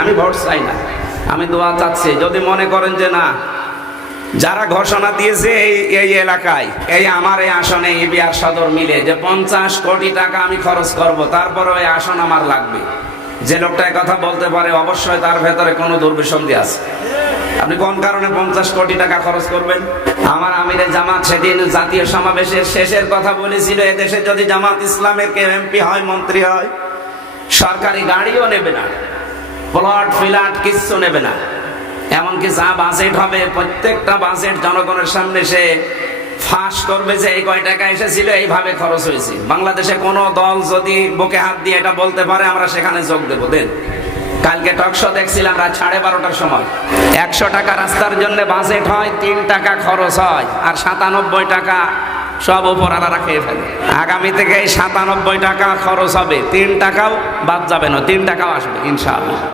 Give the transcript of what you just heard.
আমি ভোট চাই না, আমি দোয়া চাচ্ছি। যদি মনে করেন যে না, যারা ঘোষণা দিয়েছে এই এলাকায়, এই আমার এই আসনে ইবিআর সদর মিলে যে 50 কোটি টাকা আমি খরচ করব, তারপরে ওই আসন আমার লাগবে, যে লোকটা কথা বলতে পারে অবশ্যই তার ভেতরে কোনো দুর্বিসন্ধি আছে। আপনি কোন কারণে 50 কোটি টাকা খরচ করবেন? আমার আমিরে জামাত সেদিন জাতীয় সমাবেশের শেষের কথা বলেছিল, এদেশে যদি জামাত ইসলামের কেউ এমপি হয়, মন্ত্রী হয়, সরকারি গাড়িও নেবে না, প্লট ফ্ল্যাট কিচ্ছু নেবে না। এমনকি যা বাজেট হবে, প্রত্যেকটা বাজেট জনগণের সামনে সে ফাঁস করবে যে এই কয় টাকা এসেছিল, এইভাবে খরচ হয়েছে। বাংলাদেশে কোনো দল যদি বুকে হাত দিয়ে এটা বলতে পারে, আমরা সেখানে যোগ দেবো। দেন, কালকে টকশো দেখছিলাম রাত 12:30টার সময়, 100 টাকা রাস্তার জন্য বাজেট হয়, 3 টাকা খরচ হয়, আর 97 টাকা সব উপরালারা খেয়ে ফেলে। আগামী থেকে এই 97 টাকা খরচ হবে, 3 টাকাও বাদ যাবে না, 3 টাকাও আসবে ইনশাআল্লাহ।